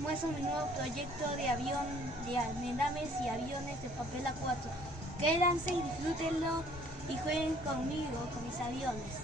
muestro mi nuevo proyecto de avión de andames y aviones de papel A4. Quédense y disfrútenlo y jueguen conmigo, con mis aviones.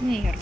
Mierda.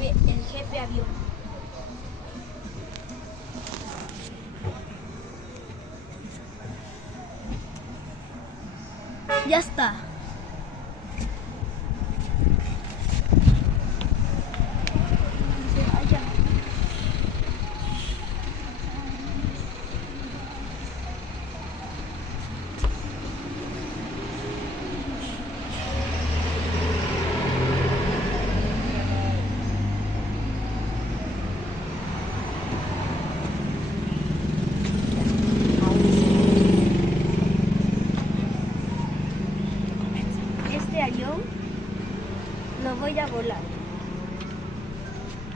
El jefe avión. Ya está. Este avión lo voy a volar.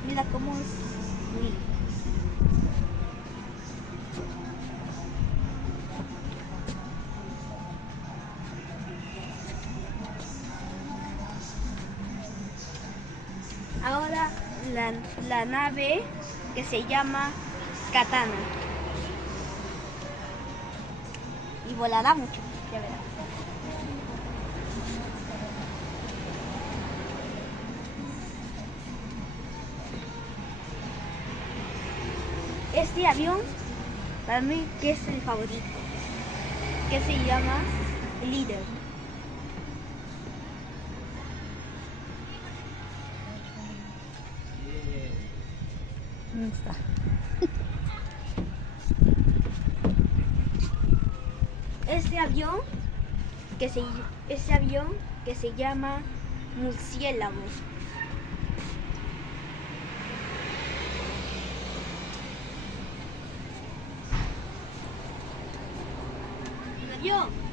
Mira cómo es. Mira. Ahora la nave que se llama Katana. Y volará mucho, ya verás. Este avión, para mí, que es el favorito, que se llama Líder. ¿Dónde está? Este avión que se llama Murciélago. avión.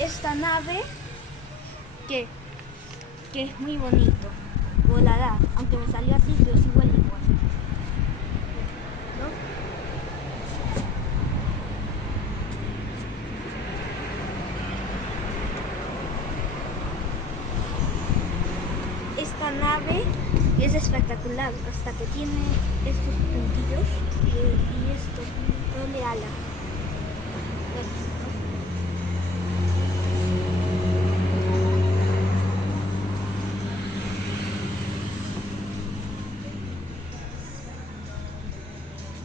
Esta nave que es muy bonito, volará, aunque me salió así, pero sí vuela igual. ¿No? Esta nave es espectacular, hasta que tiene estos puntillos y esto, doble ala.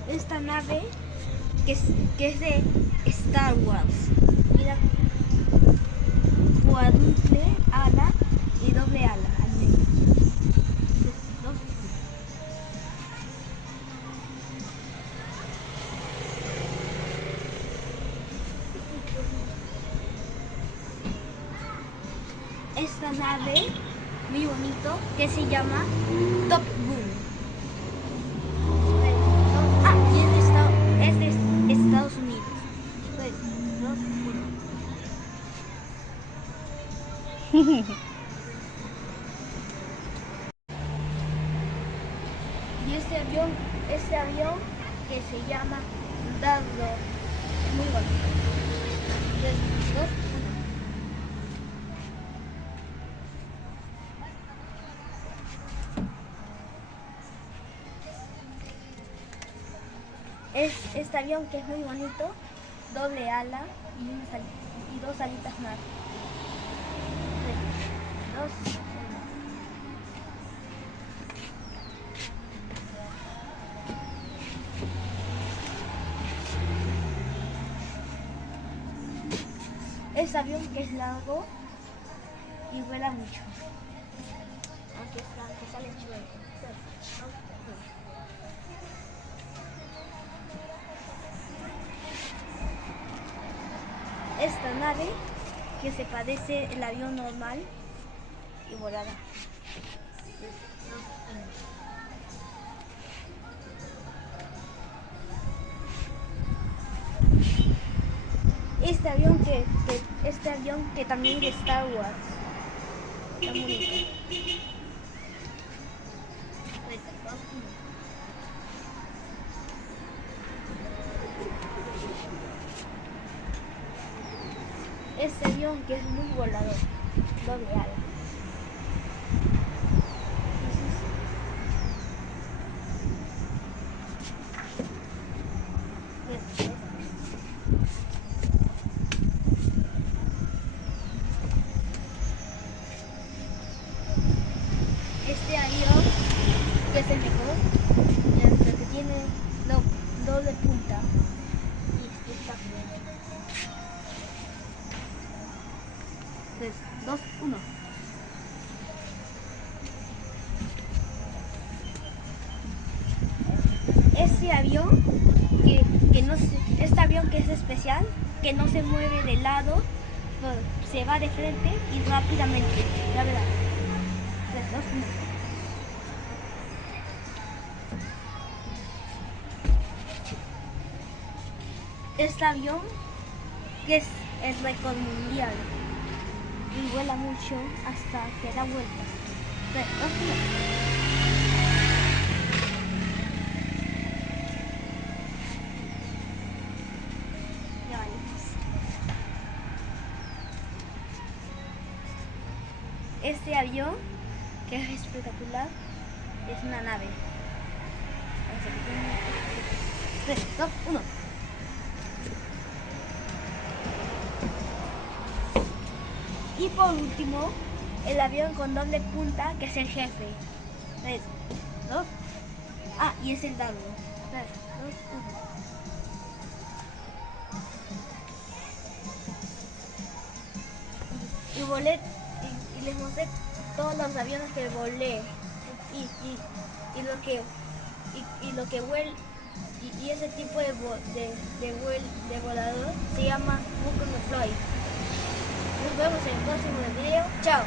Esta nave que es de Star Wars. Mira, cuádruple ala y doble ala al medio. Esta nave muy bonito que se llama Top Gun. Es de Estados Unidos. 3, 2, 1. Y este avión que se llama Dardo, muy bonito. 3, 2, 1. Este avión que es muy bonito, doble ala y dos alitas más. 3, 2, 1. Este avión que es largo y vuela mucho. Aunque sale chueco. 3, 2, 1. Esta nave que se parece al avión normal y volará. 3, 2, 1. Este avión que también de Star Wars. Está bonito. 3, 2, 1. Este avión que es muy volador, doble ala. Este avión que es el mejor, que tiene doble punta y está bien. 3, 2, 1. Este avión este avión que es especial, que no se mueve de lado, se va de frente y rápidamente. La verdad. 3, 2, 1. Este avión que es el récord mundial y vuela mucho hasta que da vueltas. 3, 2, 1. Ya valimos. Este avión que es espectacular es una nave. 3, 2, 1. Y por último, el avión con doble punta, que es el jefe. 3, 2, y es el dardo. 3, 2, 1. Y volé, y les mostré todos los aviones que volé. Y lo que vuela, y ese tipo de volador se llama Buccaneer. Nos vemos en el próximo video. Chao.